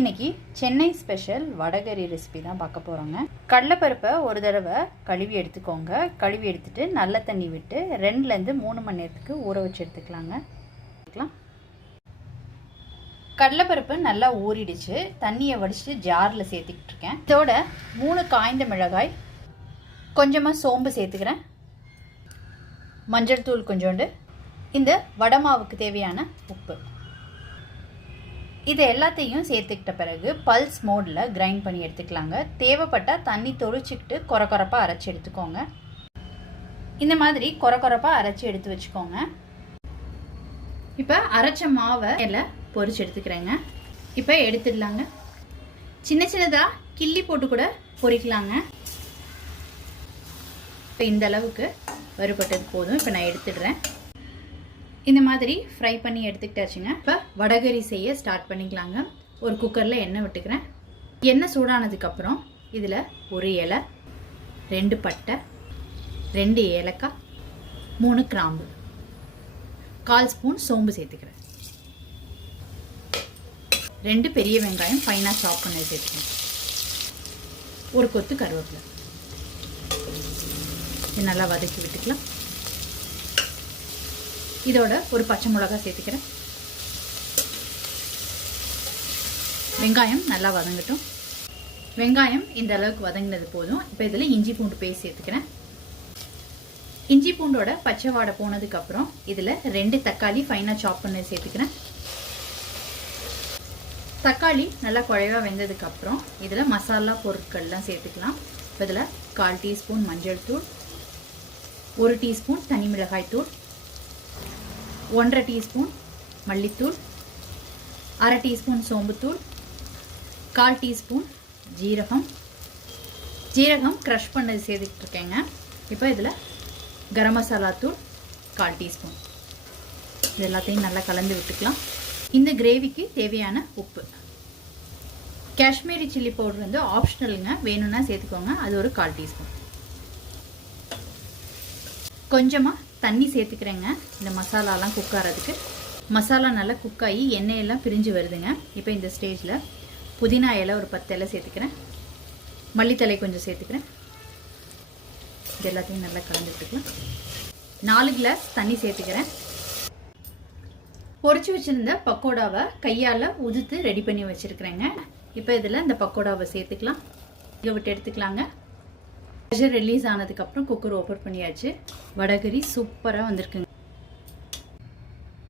இன்னைக்கு Chennai special vada curry recipe தான் பார்க்க போகிறோங்க. கடலைப்பருப்பை ஒரு தடவை கழுவி எடுத்துக்கோங்க. கழுவி எடுத்துட்டு நல்ல தண்ணி விட்டு 2லேருந்து 3 மணி நேரத்துக்கு ஊற வச்சு எடுத்துக்கலாங்க. கடலைப்பருப்பு நல்லா ஊறிடுச்சு. தண்ணியை வடிச்சிட்டு ஜாரில் சேர்த்துக்கிட்டு இருக்கேன். இதோட 3 காய்ந்த மிளகாய், கொஞ்சமாக சோம்பு சேர்த்துக்கிறேன், மஞ்சள் தூள் கொஞ்சோண்டு, இந்த வடை மாவுக்கு தேவையான உப்பு. இது எல்லாத்தையும் சேர்த்துக்கிட்ட பிறகு பல்ஸ் மோடில் கிரைண்ட் பண்ணி எடுத்துக்கலாங்க. தேவைப்பட்டால் தண்ணி தொளிச்சிக்கிட்டு கொரப்பாக அரைச்சி எடுத்துக்கோங்க. இந்த மாதிரி கொரப்பாக அரைச்சி எடுத்து வச்சுக்கோங்க. இப்போ அரைச்ச மாவை எல்லாம் பொரிச்சு எடுத்துக்கிறேங்க. இப்போ எடுத்துடலாங்க. சின்ன சின்னதாக கிள்ளி போட்டு கூட பொரிக்கலாங்க. இப்போ இந்த அளவுக்கு வறுபட்டது போதும். இப்போ நான் எடுத்துடுறேன். இந்த மாதிரி ஃப்ரை பண்ணி எடுத்துக்கிட்டாச்சுங்க. இப்போ வடகரி செய்ய ஸ்டார்ட் பண்ணிக்கலாங்க. ஒரு குக்கரில் எண்ணெய் விட்டுக்கிறேன். எண்ணெய் சூடானதுக்கப்புறம் இதில் ஒரு இலை, 2 பட்டை, 2 ஏலக்காய், 3 கிராம்பு, 1/4 ஸ்பூன் சோம்பு சேர்த்துக்கிறேன். 2 பெரிய வெங்காயம் ஃபைனாக சாப் பண்ணி சேர்த்துக்கிறேன். ஒரு கொத்து கருவேப்பிலை. இது நல்லா வதக்கி விட்டுக்கலாம். இதோட ஒரு பச்சை மிளகாய் சேர்த்துக்கிறேன். வெங்காயம் நல்லா வதங்கட்டும். வெங்காயம் இந்த அளவுக்கு வதங்கினது போதும். இப்போ இதில் இஞ்சி பூண்டு பேஸ்ட் சேர்த்துக்கிறேன். இஞ்சி பூண்டோட பச்சை வாடை போனதுக்கப்புறம் இதில் 2 தக்காளி ஃபைனாக சாப் பண்ணி சேர்த்துக்கிறேன். தக்காளி நல்லா குழைவாக வெந்ததுக்கப்புறம் இதில் மசாலா பொருட்கள்லாம் சேர்த்துக்கலாம். இப்போ இதில் 1/4 டீஸ்பூன் மஞ்சள் தூள், 1 டீஸ்பூன் தனி மிளகாய் தூள், 1/2 டீஸ்பூன் மல்லித்தூள், 1/2 டீஸ்பூன் சோம்புத்தூள், 1/4 டீஸ்பூன் ஜீரகம் க்ரஷ் பண்ணது சேர்த்துக்கிட்டு இருக்கேங்க. இப்போ இதில் கரம் மசாலா தூள் 1/4 டீஸ்பூன். இது எல்லாத்தையும் நல்லா கலந்து விட்டுக்கலாம். இந்த கிரேவிக்கு தேவையான உப்பு. காஷ்மீரி சில்லி பவுடர் வந்து ஆப்ஷனலுங்க, வேணும்னா சேர்த்துக்கோங்க. அது ஒரு 1/4 டீஸ்பூன். கொஞ்சமாக தண்ணி சேர்த்துக்கிறேங்க. இந்த மசாலாலாம் குக் ஆகிறதுக்கு. மசாலா நல்லா குக் ஆகி எண்ணெயெல்லாம் பிரிஞ்சு வருதுங்க. இப்போ இந்த ஸ்டேஜில் புதினா இலை ஒரு 10 இலை சேர்த்துக்கிறேன். மல்லித்தலை கொஞ்சம் சேர்த்துக்கிறேன். இது எல்லாத்தையும் நல்லா கலந்து விட்டுக்கலாம். 4 கிளாஸ் தண்ணி சேர்த்துக்கிறேன். பொரிச்சு வச்சுருந்த பக்கோடாவை கையால் உதுத்து ரெடி பண்ணி வச்சுருக்கிறேங்க. இப்போ இதில் இந்த பக்கோடாவை சேர்த்துக்கலாம். இதை விட்டு எடுத்துக்கலாங்க. ப்ரெஷர் ரிலீஸ் ஆனதுக்கப்புறம் குக்கர் ஓப்பன் பண்ணியாச்சு. வடகரி சூப்பராக வந்திருக்குங்க.